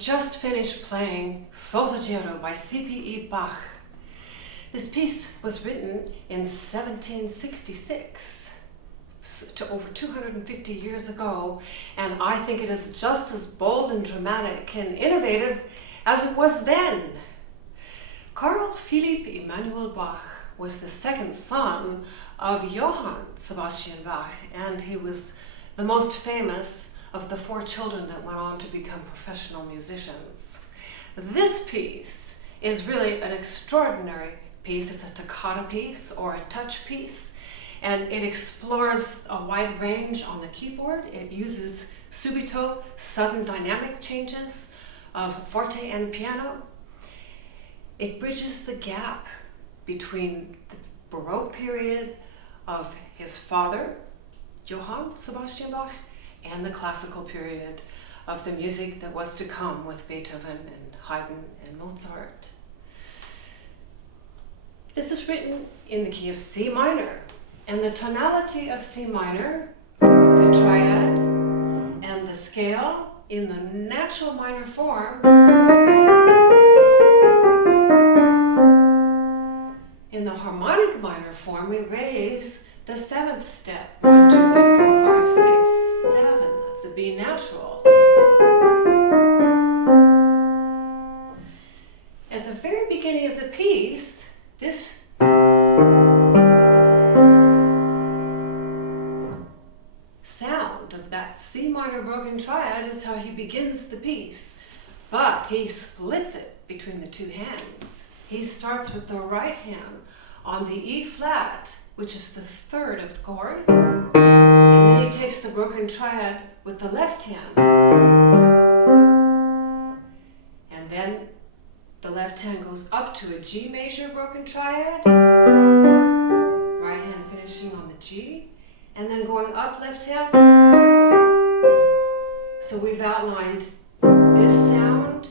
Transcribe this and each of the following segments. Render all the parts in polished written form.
just finished playing Solfeggietto by C.P.E. Bach. This piece was written in 1766, to over 250 years ago, and I think it is just as bold and dramatic and innovative as it was then. Carl Philipp Emanuel Bach was the second son of Johann Sebastian Bach, and he was the most famous of the 4 children that went on to become professional musicians. This piece is really an extraordinary piece. It's a toccata piece or a touch piece, and it explores a wide range on the keyboard. It uses subito, sudden dynamic changes of forte and piano. It bridges the gap between the Baroque period of his father, Johann Sebastian Bach, and the classical period of the music that was to come with Beethoven and Haydn and Mozart. This is written in the key of C minor, and the tonality of C minor with a triad and the scale in the natural minor form. In the harmonic minor form, we raise the 7th step. 1, 2, 3, 4, 5, 6, 7. That's a B natural. At the very beginning of the piece, this sound of that C minor broken triad is how he begins the piece, but he splits it between the 2 hands. He starts with the right hand on the E flat, which is the 3rd of the chord, and then he takes the broken triad with the left hand, and then the left hand goes up to a G major broken triad, right hand finishing on the G, and then going up left hand. So we've outlined this sound,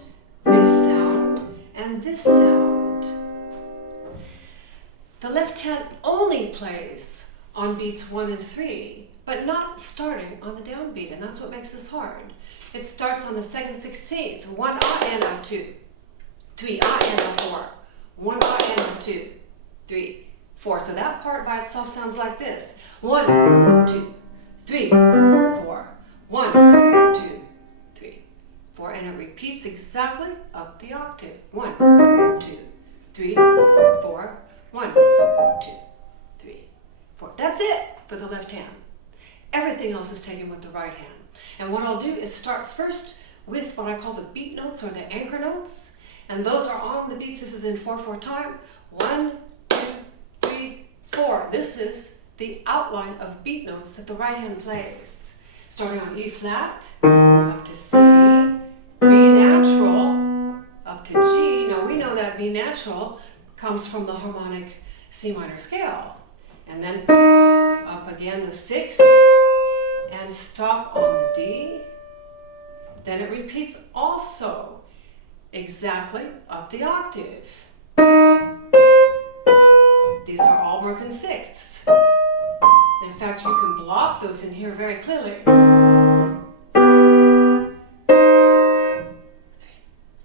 and this sound. The left hand only plays on beats 1 and 3, but not starting on the downbeat, and that's what makes this hard. It starts on the 2nd 16th, 1 A and A 2, 3 A and A 4, 1 A and A 2, 3, 4. So that part by itself sounds like this: 1, 2, 3, 4, 1, 2, 3, 4, and it repeats exactly up the octave. 1, 2, 3, 4. 1, 2, 3, 4. That's it for the left hand. Everything else is taken with the right hand. And what I'll do is start first with what I call the beat notes or the anchor notes. And those are on the beats. This is in 4/4 time. 1, 2, 3, 4. This is the outline of beat notes that the right hand plays. Starting on E flat, up to C, B natural, up to G. Now we know that B natural comes from the harmonic C minor scale. And then up again the 6th, and stop on the D. Then it repeats also exactly up the octave. These are all broken 6ths. In fact, you can block those in here very clearly. 3,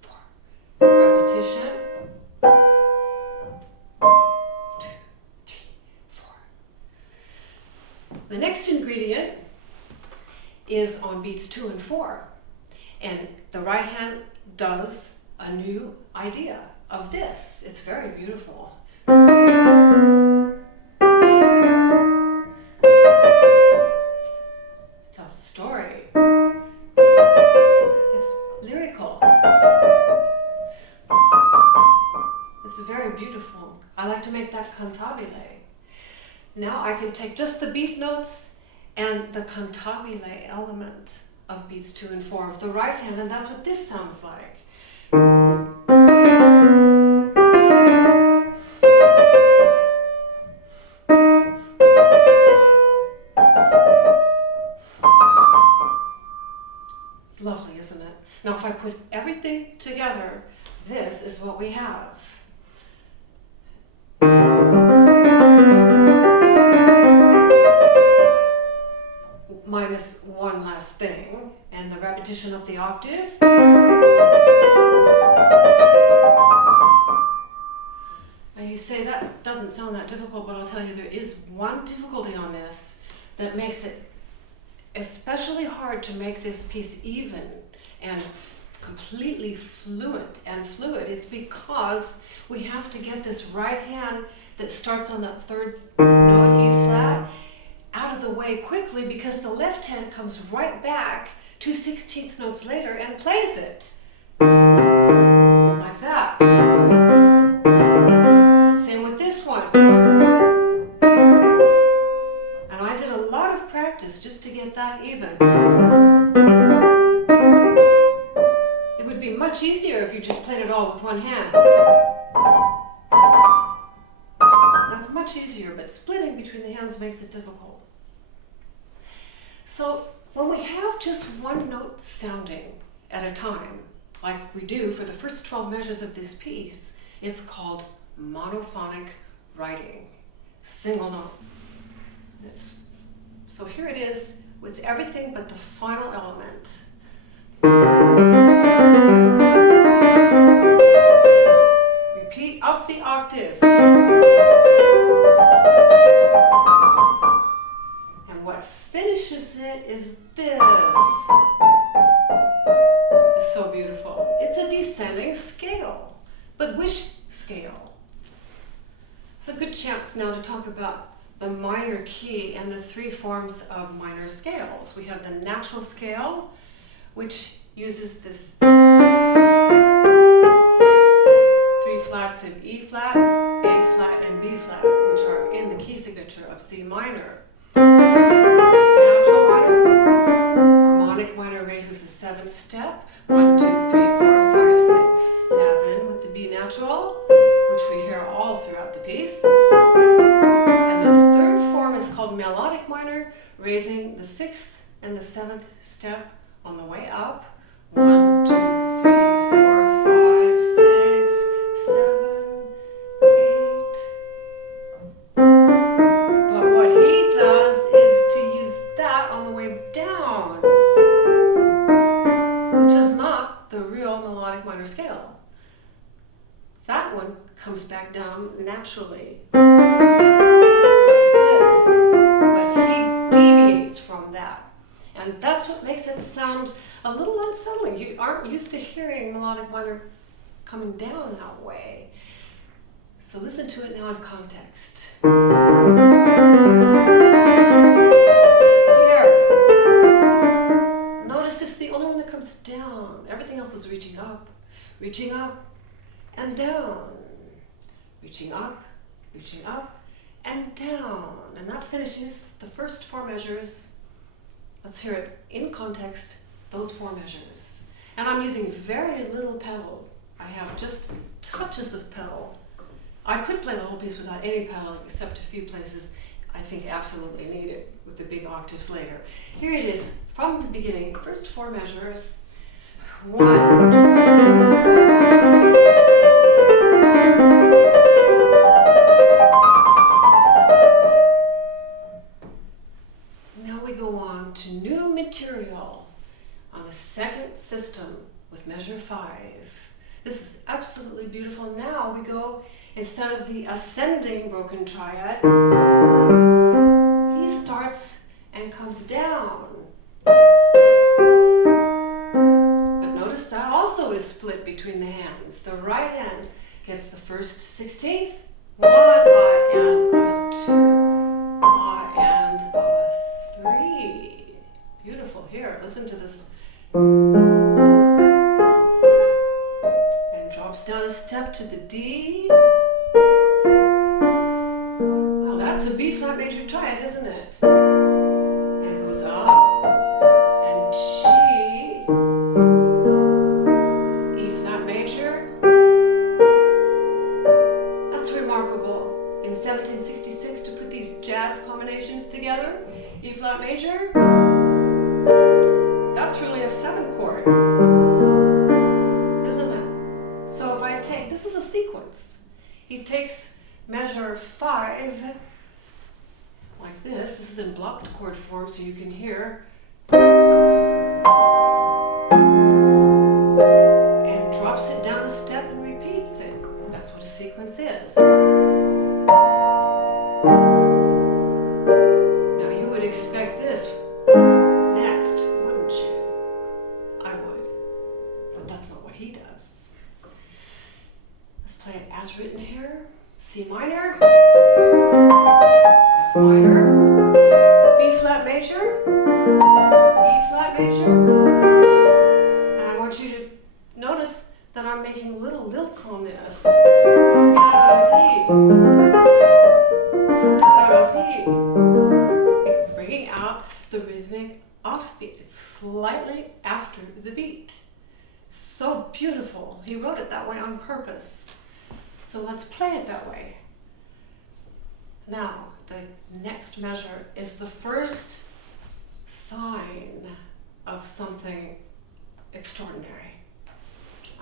4. Repetition. 2, 3, 4. The next ingredient is on beats 2 and 4. And the right hand does a new idea of this. It's very beautiful. It tells a story. It's lyrical. It's very beautiful. I like to make that cantabile. Now I can take just the beat notes and the cantabile element of beats 2 and 4 of the right hand, and that's what this sounds like. It's lovely, isn't it? Now if I put everything together, this is what we have. Minus one last last thing, and the repetition of the octave. Now you say that doesn't sound that difficult, but I'll tell you there is one difficulty on this that makes it especially hard to make this piece even and completely fluid. It's because we have to get this right hand that starts on that third note, E flat, out of the way quickly, because the left hand comes right back 2/16 notes later and plays it. Like that. Same with this one. And I did a lot of practice just to get that even. It would be much easier if you just played it all with one hand. That's much easier, but splitting between the hands makes it difficult. So when we have just one note sounding at a time, like we do for the first 12 measures of this piece, it's called monophonic writing, single note. So here it is with everything but the final element. Repeat up the octave. And what finishes it is this. It's so beautiful. It's a descending scale. But which scale? It's a good chance now to talk about the minor key and the three forms of minor scales. We have the natural scale, which uses this 3 flats of E flat, A flat, and B flat, which are in the key signature of C minor. Natural minor, harmonic minor raises the 7th step, 1, 2, 3, 4, 5, 6, 7 with the B natural, which we hear all throughout the piece. And the third form is called melodic minor, raising the 6th and the 7th step on the way up. 1, 2, 3, 4, 5, 6, 7, 8. But what he does is to use that on the way down, which is not the real melodic minor scale. That one comes back down naturally, like this, but he deviates from that. And that's what makes it sound a little unsettling. You aren't used to hearing melodic minor coming down that way. So listen to it now in context. Here. Notice it's the only one that comes down. Everything else is reaching up and down. Reaching up and down. And that finishes the first 4 measures. Let's hear it in context, those 4 measures. And I'm using very little pedal. I have just touches of pedal. I could play the whole piece without any pedal except a few places I think absolutely need it with the big octaves later. Here it is from the beginning, first 4 measures. 1, 2, 3. Now we go on to new material on the second system with measure 5. This is absolutely beautiful. Now we go, instead of the ascending broken triad, he starts and comes down. But notice that also is split between the hands. The right hand gets the first 16th, 1 I and a 2, I and a 3. Beautiful. Here, listen to this. And drops down a step to the D. Well, that's a B flat major triad, isn't it? And goes up and G, E flat major. That's remarkable. In 1766, to put these jazz combinations together, E flat major, that's really a 7 chord, isn't it? So if I take, this is a sequence. He takes measure 5 like this. This is in blocked chord form, so you can hear. C minor, F minor, B flat major, E flat major, and I want you to notice that I'm making little lilts on this. Bringing out the rhythmic offbeat. It's slightly after the beat. So beautiful. He wrote it that way on purpose. So let's play it that way. Now, the next measure is the first sign of something extraordinary.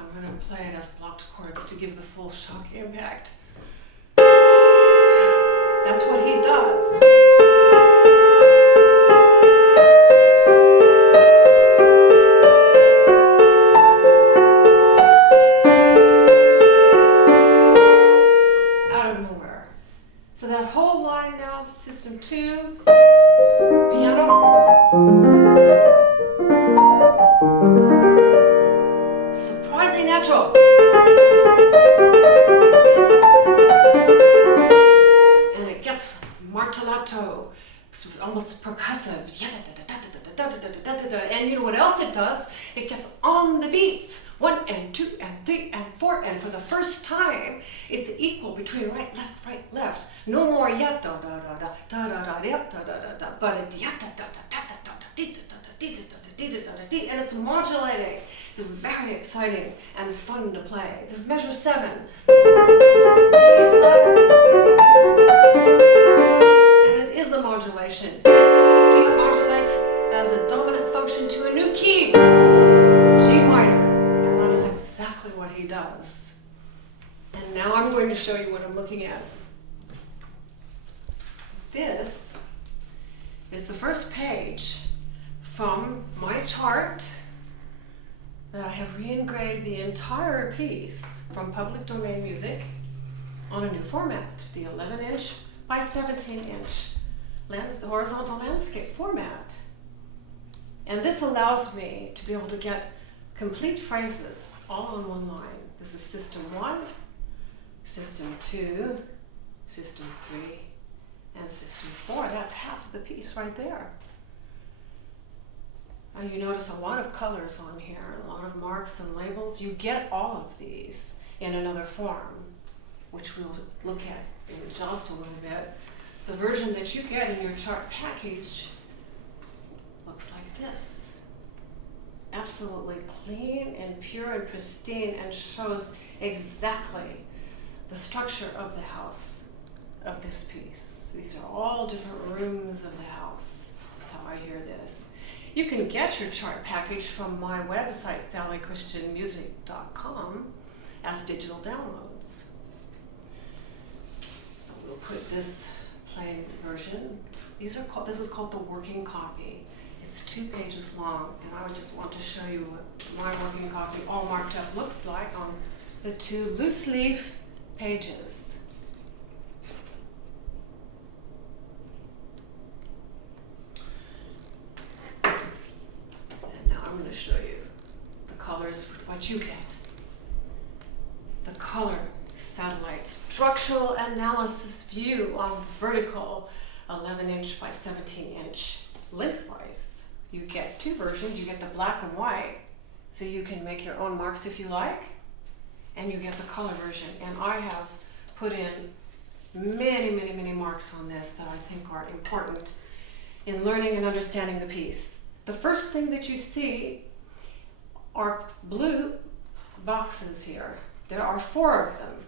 I'm going to play it as blocked chords to give the full shock impact. That's what he does. Out of nowhere. So that whole line now, system 2, piano. Surprising natural. And it gets martellato, almost percussive. And you know what else it does? It gets on the beats. 1 and 2 and 3 and 4, and for the first time, it's equal between right, left. No more yet da da da da da da da da da da, but it yet da da da da da and it's modulating. It's very exciting and fun to play. This is measure 7. And it is a modulation. D modulates as a dominant function to a new key, G minor. And that is exactly what he does. And now I'm going to show you what I'm looking at. This is the first page from my chart that I have re-engraved the entire piece from public domain music on a new format, the 11-inch by 17-inch horizontal landscape format. And this allows me to be able to get complete phrases all on one line. This is system 1, system 2, system 3, and system 4. That's half of the piece right there. And you notice a lot of colors on here, a lot of marks and labels. You get all of these in another form, which we'll look at in just a little bit. The version that you get in your chart package looks like this. Absolutely clean and pure and pristine, and shows exactly the structure of the house of this piece. These are all different rooms of the house. That's how I hear this. You can get your chart package from my website, SallyChristianMusic.com, as digital downloads. So we'll put this plain version. This is called the working copy. It's 2 pages long, and I would just want to show you what my working copy, all marked up, looks like on the 2 loose leaf pages. I'm going to show you the colors, what you get. The color satellite structural analysis view on vertical 11-inch by 17-inch lengthwise. You get 2 versions. You get the black and white, so you can make your own marks if you like, and you get the color version. And I have put in many marks on this that I think are important in learning and understanding the piece. The first thing that you see are blue boxes here. There are 4 of them,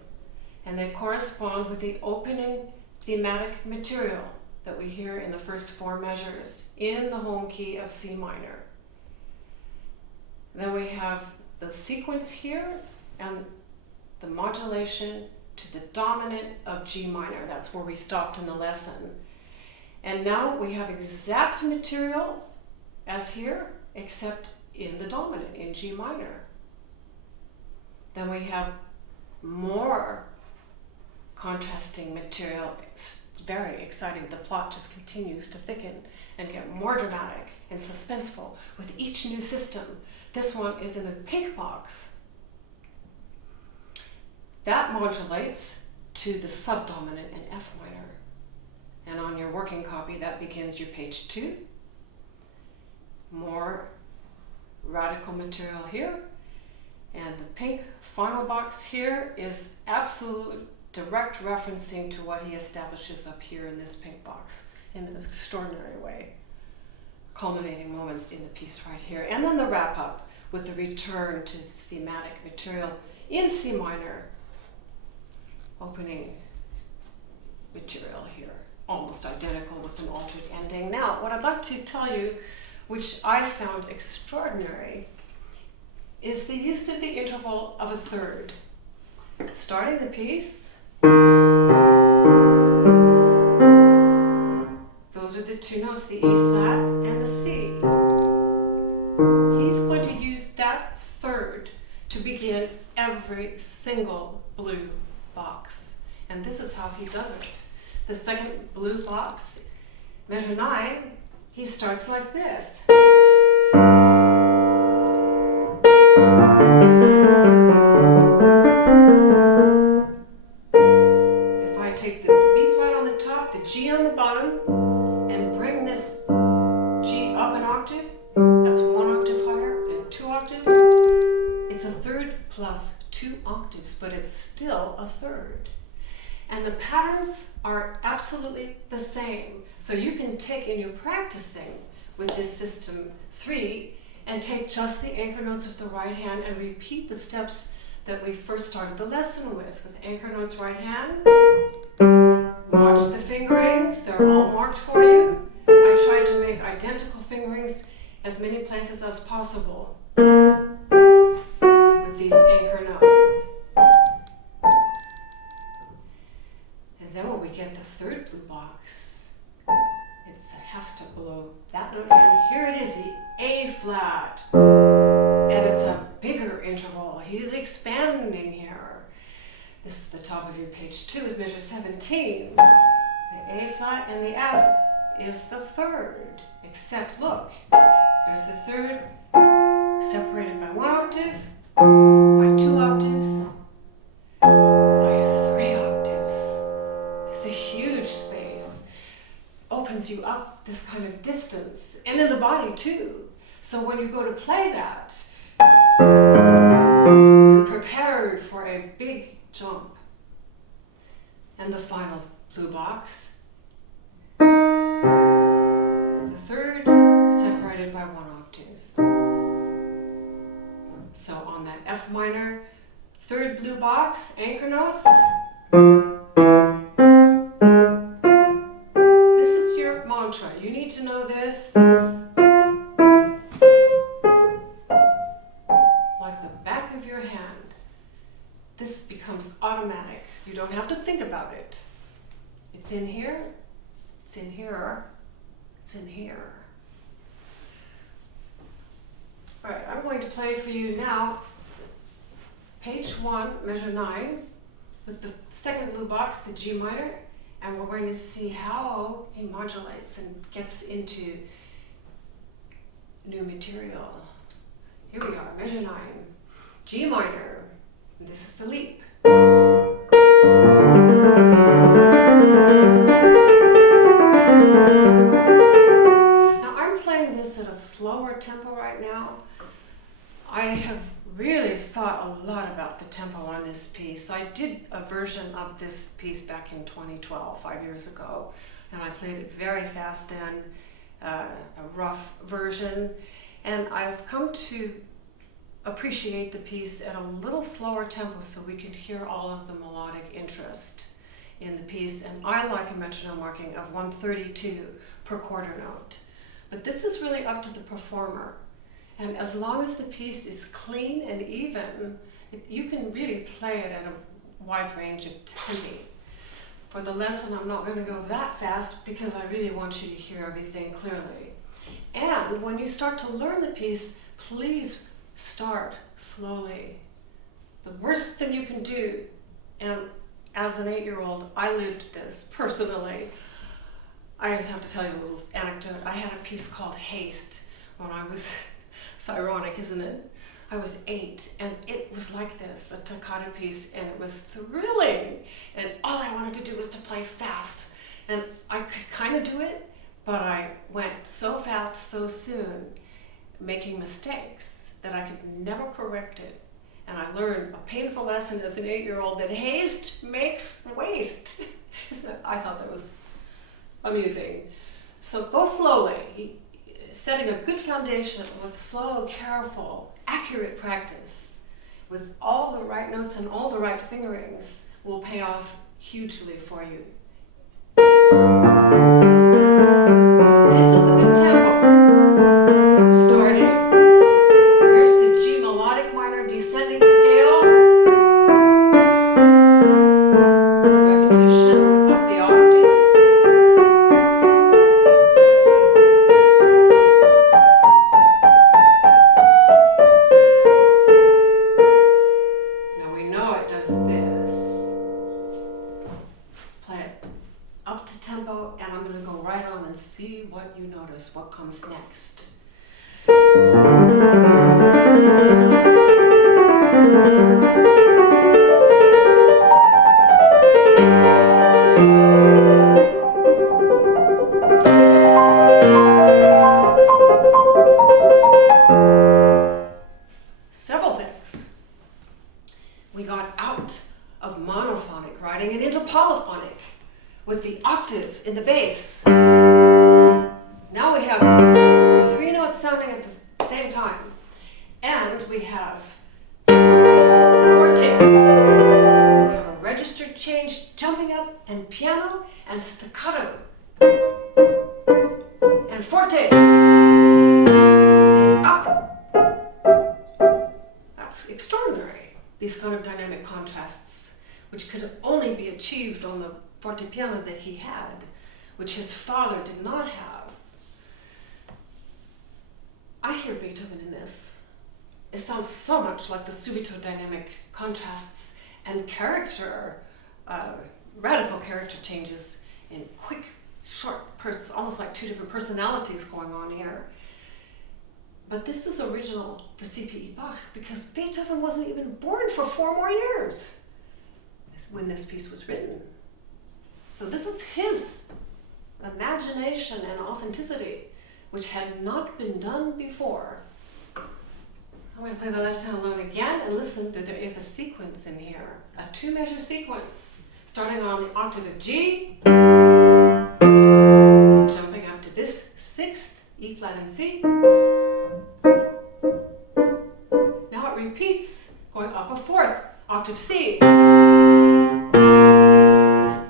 and they correspond with the opening thematic material that we hear in the first 4 measures in the home key of C minor. Then we have the sequence here and the modulation to the dominant of G minor. That's where we stopped in the lesson. And now we have exact material as here, except in the dominant, in G minor. Then we have more contrasting material. It's very exciting. The plot just continues to thicken and get more dramatic and suspenseful with each new system. This one is in the pink box. That modulates to the subdominant in F minor. And on your working copy, that begins your page 2. More radical material here. And the pink final box here is absolute direct referencing to what he establishes up here in this pink box in an extraordinary way. Culminating moments in the piece right here. And then the wrap up with the return to thematic material in C minor. Opening material here, almost identical with an altered ending. Now, what I'd like to tell you, which I found extraordinary, is the use of the interval of a third. Starting the piece, those are the two notes, the E flat and the C. He's going to use that third to begin every single blue box. And this is how he does it. The second blue box, measure 9, he starts like this. If I take the B flat on the top, the G on the bottom, and bring this G up an octave, that's 1 octave higher and 2 octaves, it's a third plus 2 octaves, but it's still a third. And the patterns are absolutely the same. So you can take, in your practicing with this system 3, and take just the anchor notes of the right hand and repeat the steps that we first started the lesson with anchor notes right hand. Watch the fingerings, they're all marked for you. I tried to make identical fingerings as many places as possible with these anchor notes. And then when we get the third blue box, it's a half step below that note, and here it is, the A flat. And it's a bigger interval. He's expanding here. This is the top of your page 2 with measure 17. The A flat and the F is the third, except look, there's the third separated by 1 octave, by 2 octaves, by 3 octaves. It's a huge space. Opens you up this kind of distance, and in the body too. So when you go to play that, you're prepared for a big jump. And the final blue box, the third separated by 1 octave. So on that F minor, third blue box, anchor notes. This is your mantra. You need to know this like the back of your hand. This becomes automatic. You don't have to think about it. It's in here, it's in here, it's in here. All right, I'm going to play for you now page 1, measure 9, with the second blue box, the G minor, and we're going to see how he modulates and gets into new material. Here we are, measure 9, G minor, and this is the leap. Now I'm playing this at a slower tempo right now. I have really thought a lot about the tempo on this piece. I did a version of this piece back in 2012, 5 years ago, and I played it very fast then, a rough version, and I've come to appreciate the piece at a little slower tempo so we can hear all of the melodic interest in the piece. And I like a metronome marking of 132 per quarter note. But this is really up to the performer. And as long as the piece is clean and even, you can really play it at a wide range of tempi. For the lesson, I'm not going to go that fast because I really want you to hear everything clearly. And when you start to learn the piece, please start slowly. The worst thing you can do, and as an 8-year-old, I lived this personally. I just have to tell you a little anecdote. I had a piece called Haste when I was, it's ironic, isn't it? I was 8, and it was like this, a toccata piece, and it was thrilling. And all I wanted to do was to play fast. And I could kind of do it, but I went so fast so soon, making mistakes, that I could never correct it. And I learned a painful lesson as an 8-year-old that haste makes waste. I thought that was amusing. So go slowly, setting a good foundation with slow, careful, accurate practice with all the right notes and all the right fingerings will pay off hugely for you. This is a good tempo. Starting. Here's the G melodic minor descending scale. Repetition up the octave. Now we know it does this. Let's play it up to tempo, and I'm going to go right on and see what you notice, what comes next. Several things. We got out of monophonic writing and into polyphonic with the octave in the bass. Now we have 3 notes sounding at the same time. And we have forte. We have a register change jumping up, and piano and staccato. And forte. And up. That's extraordinary. These kind of dynamic contrasts, which could only be achieved on the fortepiano that he had, which his father did not have. I hear Beethoven in this. It sounds so much like the subito dynamic contrasts and character, radical character changes in quick, short, almost like 2 different personalities going on here. But this is original for C.P.E. Bach because Beethoven wasn't even born for 4 more years when this piece was written. So this is his imagination and authenticity, which had not been done before. I'm going to play the left hand alone again, and listen that there is a sequence in here, a 2-measure sequence, starting on the octave of G, and jumping up to this 6th, E flat and C. Now it repeats, going up a 4th, octave C,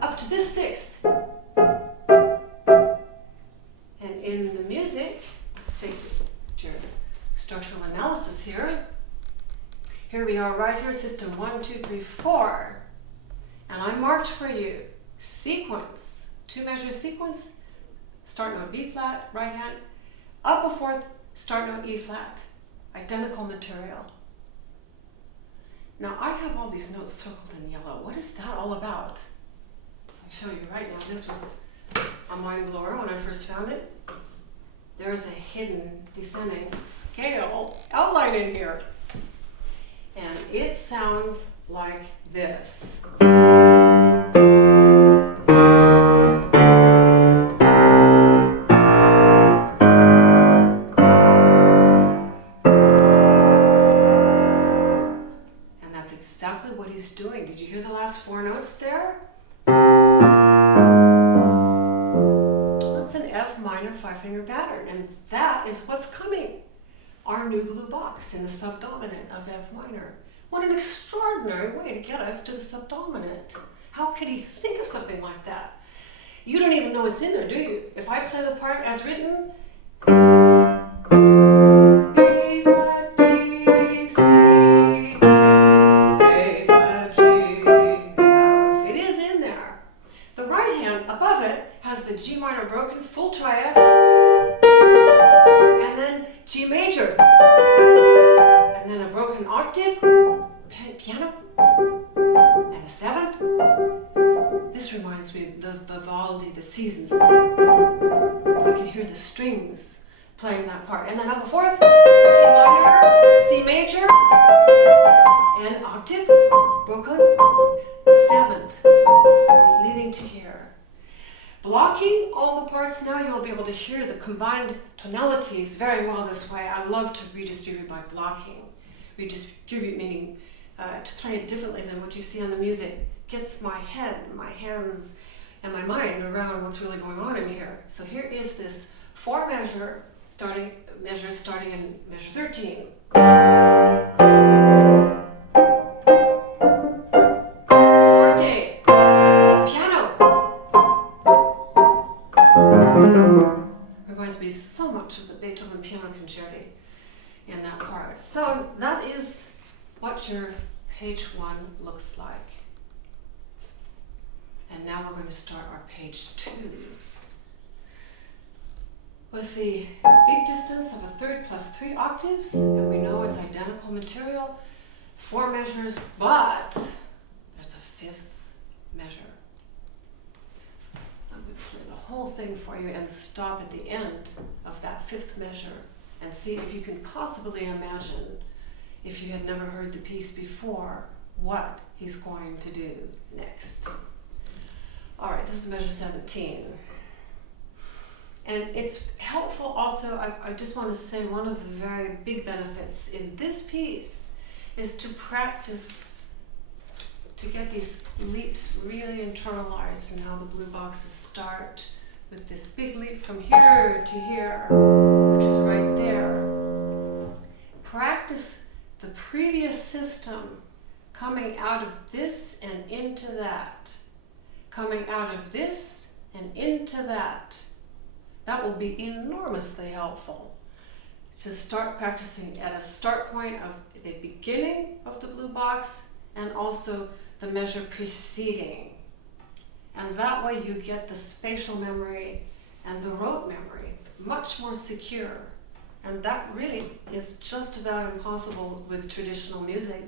up to this 6th. And in the music, let's take your structural analysis here. Here we are right here, system 1, 2, 3, 4. And I marked for you sequence, 2-measure sequence, start note B flat, right hand, up a 4th, start note E flat, identical material. Now I have all these notes circled in yellow. What is that all about? I'll show you right now. This was a mind blower when I first found it. There's a hidden descending scale outline in here. And it sounds like this. And that's exactly what he's doing. Did you hear the last 4 notes there? That's an F minor 5-finger pattern, and that is what's coming. Our new blue box in the subdominant of F minor. What an extraordinary way to get us to the subdominant. How could he think of something like that? You don't even know it's in there, do you? If I play the part as written, E flat D C, A flat G F. It is in there. The right hand above it has the G minor broken full triad, and then G major, and then a broken octave, piano, and a 7th. This reminds me of the Vivaldi, the Seasons. I can hear the strings playing that part. And then up a 4th, C minor, C major, will be able to hear the combined tonalities very well this way. I love to redistribute by blocking. Redistribute meaning to play it differently than what you see on the music. Gets my head, my hands, and my mind around what's really going on in here. So here is this 4 measure starting in measure 13. Forte, piano. Reminds me so much of the Beethoven piano concerti in that part. So that is what your page 1 looks like. And now we're going to start our page 2 with the big distance of a third plus 3 octaves, and we know it's identical material, 4 measures, but there's a 5th measure. I'm going to play the whole thing for you and stop at the end of that 5th measure and see if you can possibly imagine, if you had never heard the piece before, what he's going to do next. All right, this is measure 17. And it's helpful also, I just want to say one of the very big benefits in this piece is to practice to get these leaps really internalized and how the blue boxes start with this big leap from here to here, which is right there. Practice the previous system coming out of this and into that. Coming out of this and into that. That will be enormously helpful to start practicing at a start point of the beginning of the blue box and also the measure preceding. And that way you get the spatial memory and the rote memory much more secure. And that really is just about impossible with traditional music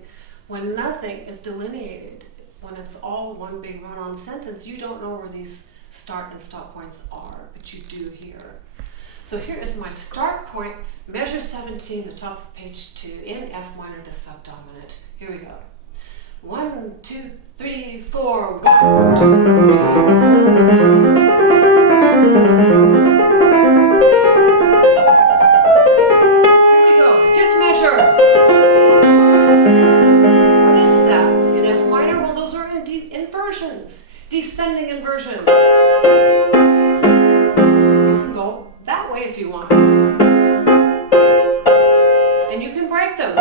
when nothing is delineated. When it's all one big run-on sentence, you don't know where these start and stop points are, but you do here. So here is my start point, measure 17, the top of page 2, in F minor, the subdominant. Here we go. 1, 2, 3, 4. 1, 2, 3, 4. Here we go, the 5th measure. What is that in F minor? Well, those are inversions, descending inversions. You can go that way if you want. And you can break them.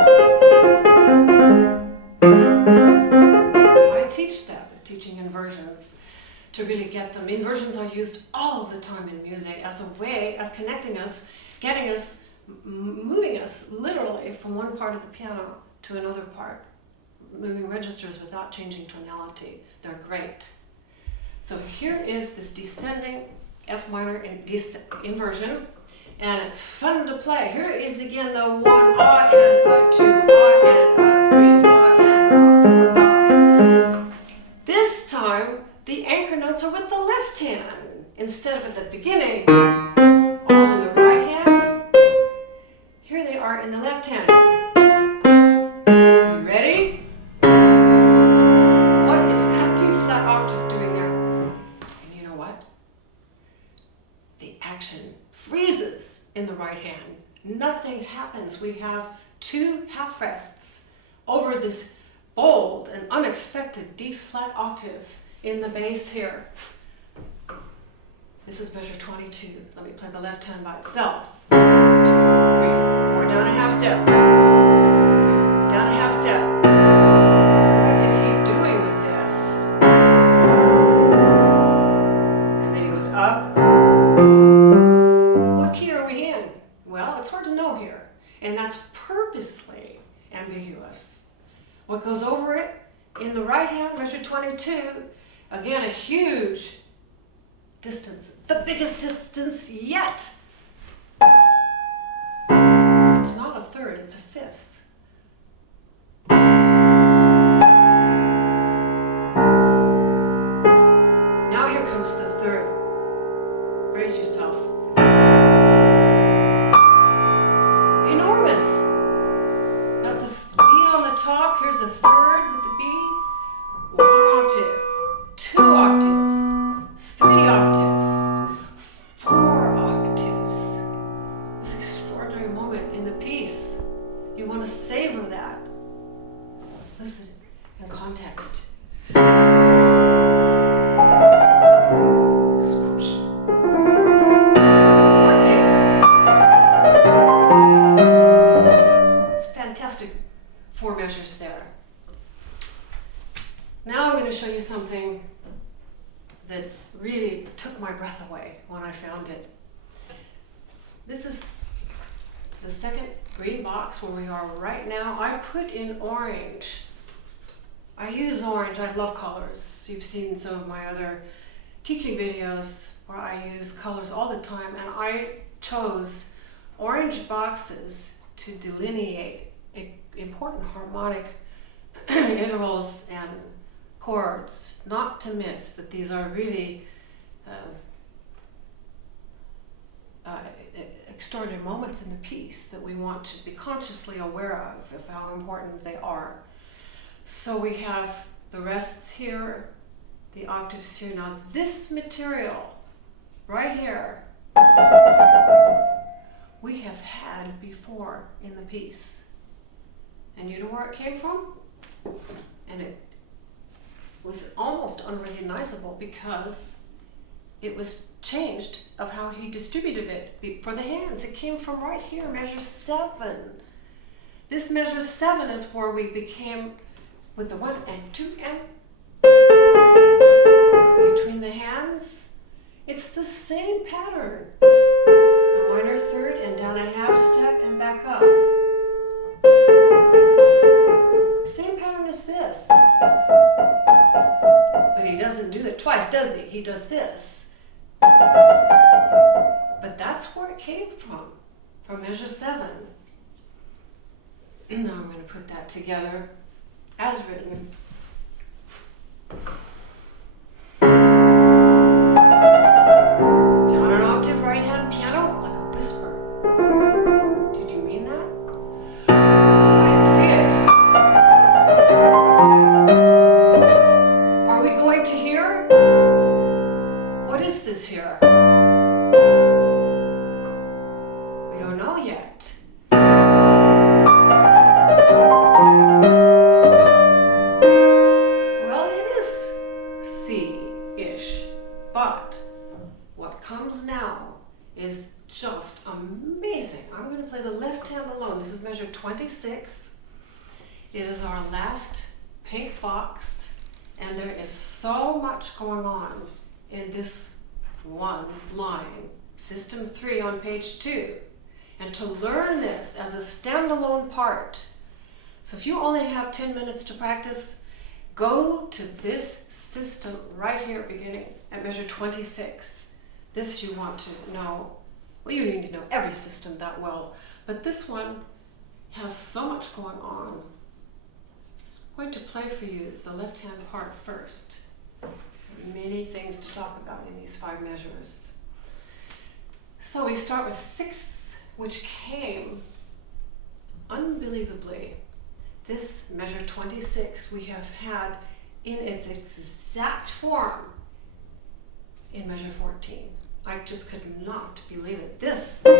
I teach that, teaching inversions, to really get them. Inversions are used all the time in music as a way of connecting us, getting us, moving us literally from one part of the piano to another part, moving registers without changing tonality. They're great. So here is this descending F minor inversion, and it's fun to play. Here is again the 1 ah and a 2 ah and a 3 ah and a 4 ah. This time the anchor notes are with the left hand instead of at the beginning, all in the right hand. Here they are in the left hand. Are you ready? What is that D flat octave doing there? And you know what? The action freezes in the right hand. Nothing happens. We have 2 half rests over this bold and unexpected D flat octave in the bass here. This is measure 22. Let me play the left hand by itself. 1, 2, 3, 4, down a half step. Down a half step. What is he doing with this? And then he goes up. What key are we in? Well, it's hard to know here. And that's purposely ambiguous. What goes over it? In the right hand, measure 22, again, a huge distance. The biggest distance yet. It's not a third, it's a 5th. Now here comes the 3rd. Brace yourself. Enormous. That's a D on the top. Here's a 3rd with the B. 1 octave. 2 octaves. 3 octaves. 4 octaves. savor that. Listen in context. Spooky. Forte. It's fantastic 4 measures there. Now I'm going to show you something that really took my breath away when I found it. This is the second green box where we are right now. I put in orange. I use orange. I love colors. You've seen some of my other teaching videos where I use colors all the time, and I chose orange boxes to delineate important harmonic intervals and chords, not to miss that these are really extraordinary moments in the piece that we want to be consciously aware of how important they are. So we have the rests here, the octaves here. Now this material right here, we have had before in the piece. And you know where it came from? And it was almost unrecognizable because it was changed of how he distributed it for the hands. It came from right here, measure 7. This measure 7 is where we became with the 1 and 2 and between the hands. It's the same pattern. A minor third and down a half step and back up. Same pattern as this. But he doesn't do it twice, does he? He does this. But that's where it came from measure 7. Now I'm going to put that together as written. Down an octave, right hand piano, like a whisper. Did you mean that? I did. Are we going to hear? What is this here? We don't know yet. Well, it is C-ish, but what comes now is just amazing. I'm going to play the left hand alone. This is measure 26. It is our last pink box, and there is so much going on in this one line, System 3 on page 2. And to learn this as a standalone part, so if you only have 10 minutes to practice, go to this system right here beginning at measure 26. This you want to know. Well, you need to know every system that well, but this one has so much going on. I'm going to play for you the left-hand part first. Many things to talk about in these 5 measures. So we start with 6th, which came unbelievably. This measure 26 we have had in its exact form in measure 14. I just could not believe it. This, I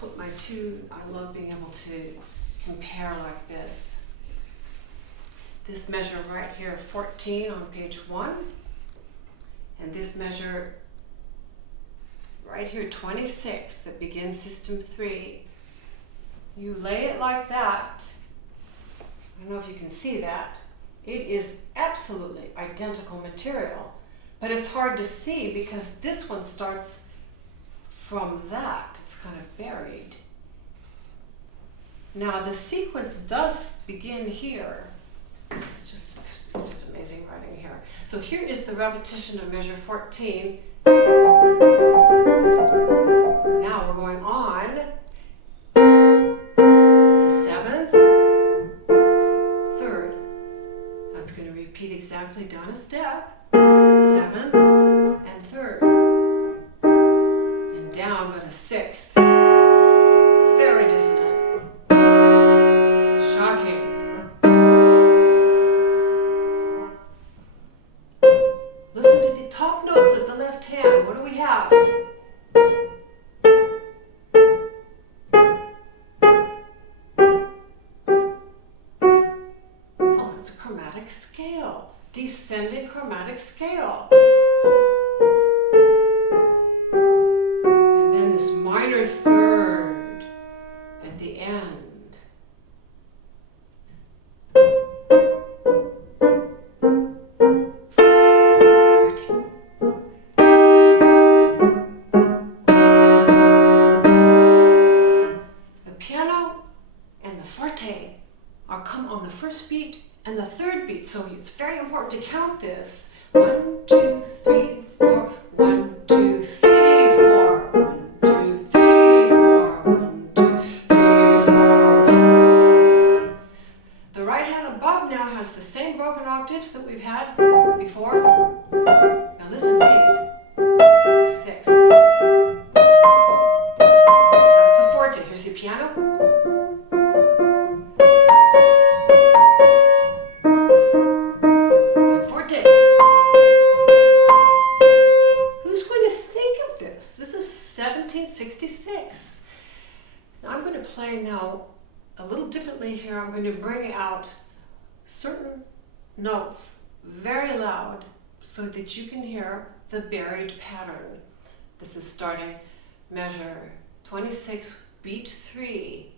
put my two, I love being able to compare like this. This measure right here, 14 on page 1, and this measure right here, 26, that begins System 3. You lay it like that. I don't know if you can see that. It is absolutely identical material, but it's hard to see because this one starts from that. It's kind of buried. Now the sequence does begin here. It's just amazing writing here. So here is the repetition of measure 14. Now we're going on. It's a 7th, 3rd. That's going to repeat exactly down a step. 7th and 3rd. And down but a 6th. Very dissonant. Shocking. Listen to the top notes of the left hand. What do we have? descending chromatic scale. And then this minor third at the end. The piano and the forte are come on the first beat and the third beat, so it's very important to count this. 1, 2, 3, 4. 1, 2, 3, 4. 1, 2, 3, 4. 1, 2, 3, 4. 1. The right hand above now has the same broken octaves that we've had before. Now listen to these. 6. That's the forte. Here's the piano. Who's going to think of this? This is 1766. Now I'm going to play now a little differently here. I'm going to bring out certain notes very loud so that you can hear the buried pattern. This is starting measure 26, beat 3.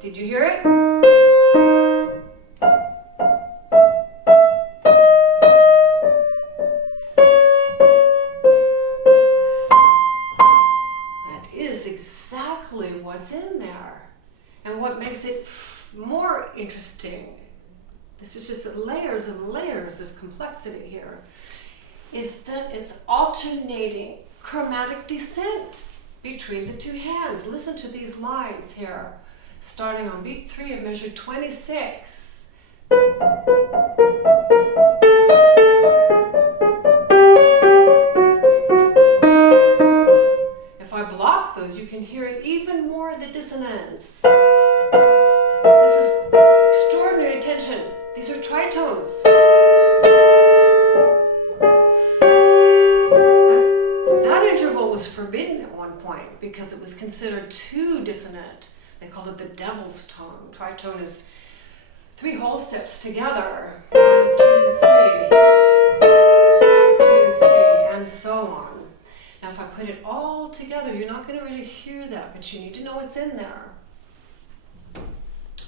Did you hear it? That is exactly what's in there. And what makes it more interesting, this is just layers and layers of complexity here, is that it's alternating chromatic descent between the two hands. Listen to these lines here. Starting on beat 3 of measure 26. If I block those, you can hear it even more, the dissonance. This is extraordinary tension. These are tritones. That interval was forbidden at one point because it was considered too dissonant. They call it the devil's tone. Tritone is 3 whole steps together. 1, 2, 3. 1, 2, 3, and so on. Now if I put it all together, you're not going to really hear that, but you need to know what's in there.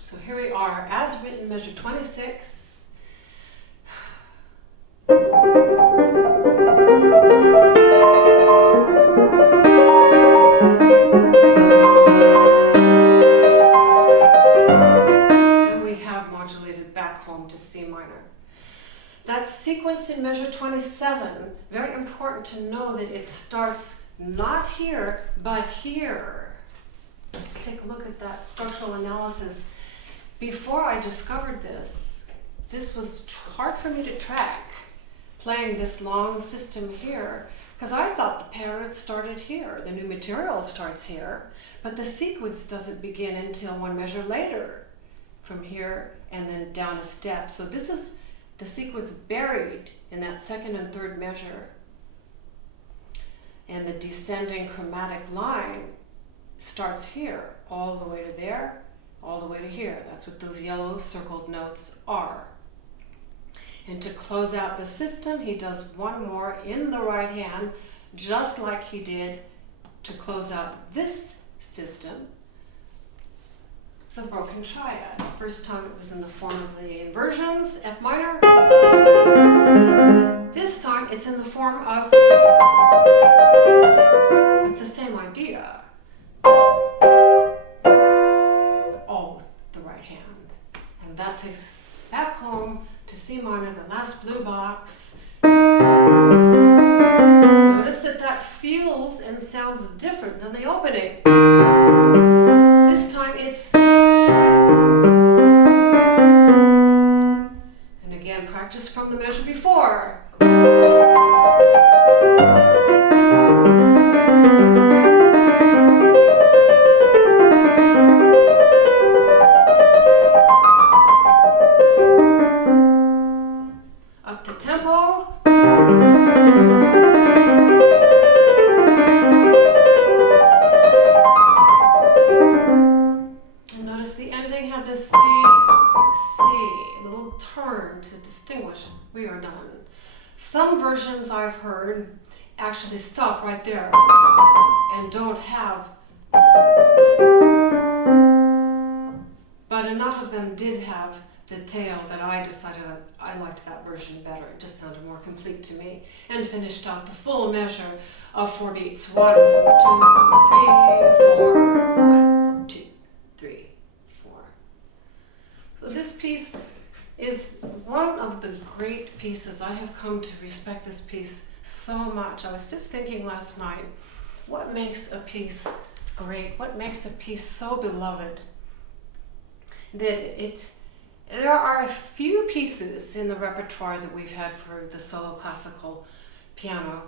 So here we are, as written, measure 26. Modulated back home to C minor. That sequence in measure 27, very important to know that it starts not here, but here. Let's take a look at that structural analysis. Before I discovered this was hard for me to track, playing this long system here, because I thought the pattern started here, the new material starts here, but the sequence doesn't begin until one measure later, from here and then down a step. So this is the sequence buried in that second and third measure. And the descending chromatic line starts here, all the way to there, all the way to here. That's what those yellow circled notes are. And to close out the system, he does one more in the right hand, just like he did to close out this system. The broken triad. First time it was in the form of the inversions, F minor. This time it's in the form of, it's the same idea. All with the right hand. And that takes back home to C minor, the last blue box. Notice that that feels and sounds different than the opening. This time it's, and again, practice from the measure before. versions I've heard actually stop right there and don't have, but enough of them did have the tail that I decided I liked that version better. It just sounded more complete to me, and finished out the full measure of 4 beats. 1, 2, 3, 4, 1, 2, 3, 4. So this piece is one of the great pieces. I have come to respect this piece so much. I was just thinking last night, what makes a piece great? What makes a piece so beloved? There are a few pieces in the repertoire that we've had for the solo classical piano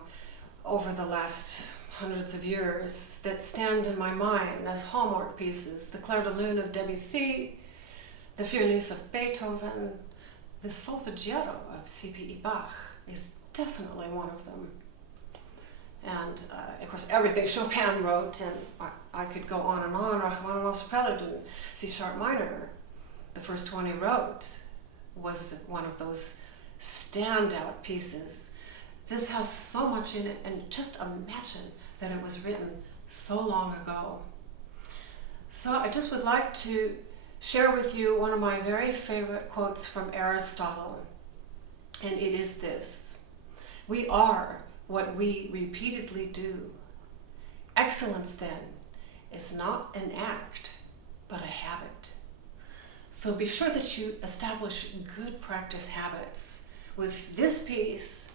over the last hundreds of years that stand in my mind as hallmark pieces. The Clair de Lune of Debussy, the Fürlis of Beethoven, the Solfeggietto of C.P.E. Bach is definitely one of them. And of course, everything Chopin wrote, and I could go on and on. Rachmaninoff's Prelude in C-sharp minor, the first one he wrote, was one of those standout pieces. This has so much in it, and just imagine that it was written so long ago. So I just would like to share with you one of my very favorite quotes from Aristotle, and it is this: "We are what we repeatedly do. Excellence, then, is not an act, but a habit. So be sure that you establish good practice habits with this piece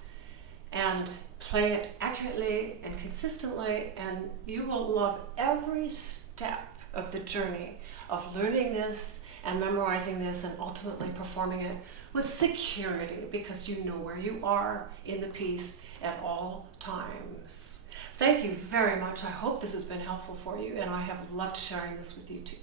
and play it accurately and consistently, and you will love every step of the journey of learning this and memorizing this and ultimately performing it with security, because you know where you are in the piece at all times." Thank you very much. I hope this has been helpful for you, and I have loved sharing this with you too.